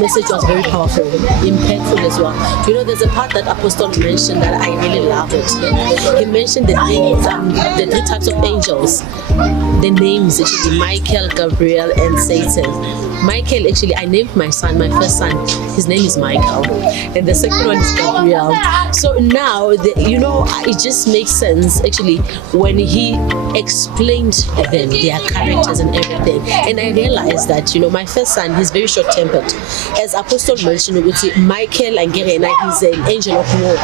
message was very powerful, impactful as well. You know, there's a part that Apostle mentioned that I really loved it. He mentioned the names, the 3 types of angels. The names, actually, Michael, Gabriel, and Satan. Michael, actually, I named my son, my first son, his name is Michael, and the second one is Gabriel. So now, you know, it just makes sense, actually, when he explained them, their characters and everything. And I realized that, you know, my first son, he's very short-tempered. As Apostle mentioned, Michael and Gerena, he's an angel of war,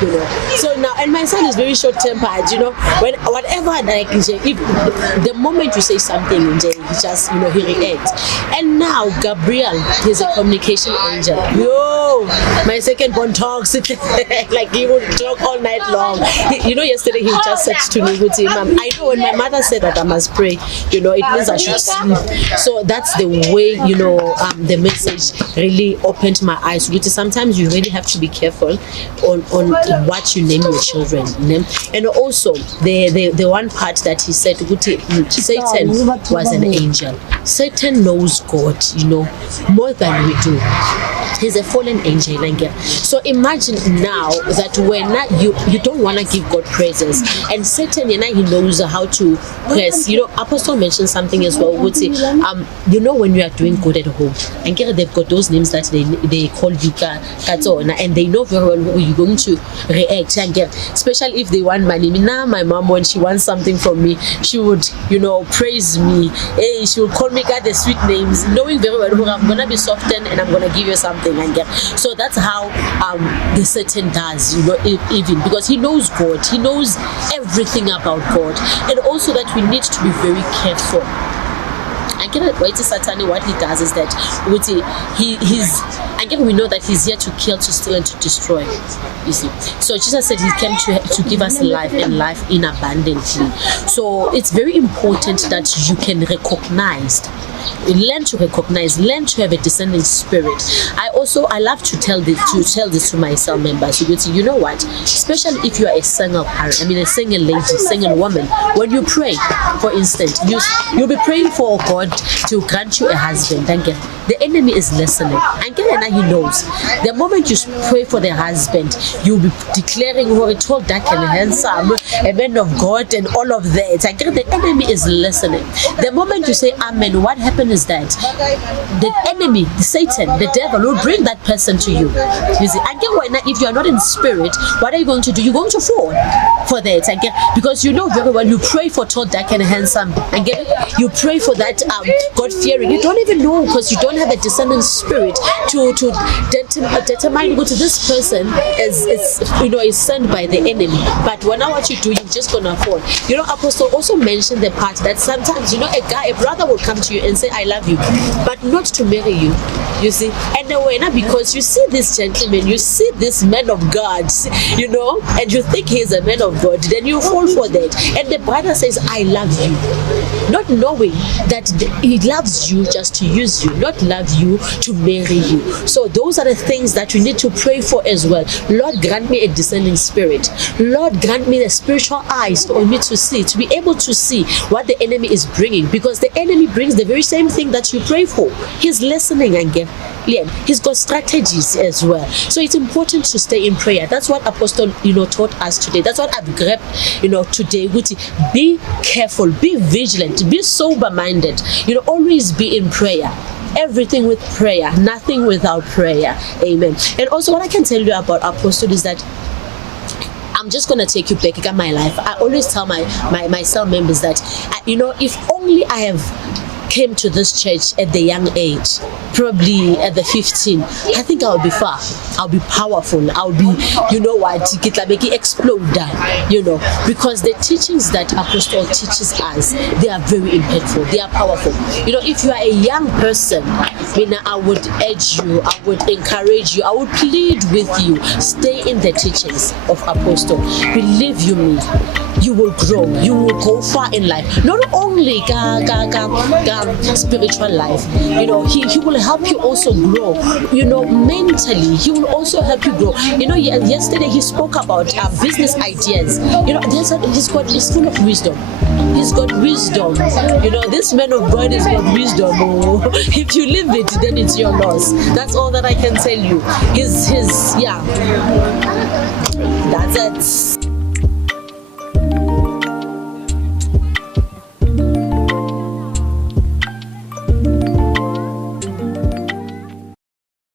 you know. So now, and my son is very short-tempered, you know, when whatever, like, if the moment you say something, he just, you know, he reacts. And now Gabriel, he's a communication angel. Yo, my second born talks like he would talk all night long. You know, yesterday he just said to me, Mom, I know when my mother said that I must pray, you know, it means I should sleep. So that's the way, you know, the message really opened my eyes. Which sometimes you really have to be careful on what you name your children. And also the one part that he said, Satan was an angel. Satan knows God, you know, more than we do. He's a fallen angel. So imagine now that when you don't want to give God praises, and Satan, you know, he knows how to press. You know, Apostle mentioned something as well. Would say, you know, when you are doing good at home, and they've got those names that they call you Katona, and they know very well who you're going to react. And especially if they want money. Now, my mom, when she wants something from me, she would, you know, praise me. Hey, she would call me the sweet names, knowing very well who I'm gonna be softened and I'm gonna give you something. So that's how the Satan does, you know, even because he knows God, he knows everything about God, and also that we need to be very careful. I cannot wait to Satan. What he does is that he's again, we know that he's here to kill, to steal, and to destroy. You see, so Jesus said he came to give us life and life in abundantly. So it's very important that you can recognize. Learn to recognize, learn to have a discerning spirit. I love to tell this to my cell members. You know what? Especially if you are a single parent, a single lady, single woman. When you pray, for instance, you'll be praying for God to grant you a husband. And the enemy is listening, and he knows. The moment you pray for the husband, you'll be declaring who is tall, dark, and handsome, a man of God, and all of that. And the enemy is listening. The moment you say amen, what happens is that the enemy, Satan, the devil, will bring that person to you. You see, and if you are not in spirit, what are you going to do? You're going to fall for that. Because you know very well, you pray for tall, dark, and handsome, and you pray for that God-fearing. You don't even know, because you don't have a discerning spirit to determine what this person is sent by the enemy. But now what you do, you're just gonna fall. You know, Apostle also mentioned the part that sometimes, you know, a brother will come to you and say, I love you, but not to marry you. You see, and because you see this gentleman, you see this man of God, you know, and you think he's a man of God, then you fall for that. And the brother says, I love you, not knowing that he loves you just to use you, not love you to marry you. So those are the things that we need to pray for as well. Lord, grant me a discerning spirit. Lord, grant me the spiritual eyes for me to see, to be able to see what the enemy is bringing, because the enemy brings the very same thing that you pray for. He's listening again. He's got strategies as well. So it's important to stay in prayer. That's what Apostle, you know, taught us today. That's what I've grabbed, you know, today. Be careful, be vigilant, be sober-minded. You know, always be in prayer. Everything with prayer, nothing without prayer. Amen. And also, what I can tell you about Apostle is that I'm just going to take you back in my life. I always tell my cell members that, you know, if only I have came to this church at the young age, probably at the 15, I think I'll be far. I'll be powerful. I'll be, you know what, explode, you know, because the teachings that Apostle teaches us, they are very impactful. They are powerful. You know, if you are a young person, I would urge you, I would encourage you, I would plead with you, stay in the teachings of Apostle. Believe you me, you will grow. You will go far in life. Not only spiritual life. You know, he will help you also grow. You know, mentally, he will also help you grow. You know, yesterday he spoke about business ideas. You know, he's full of wisdom. He's got wisdom. You know, this man of God has got wisdom. Oh, if you live it, then it's your loss. That's all that I can tell you. His yeah. That's it.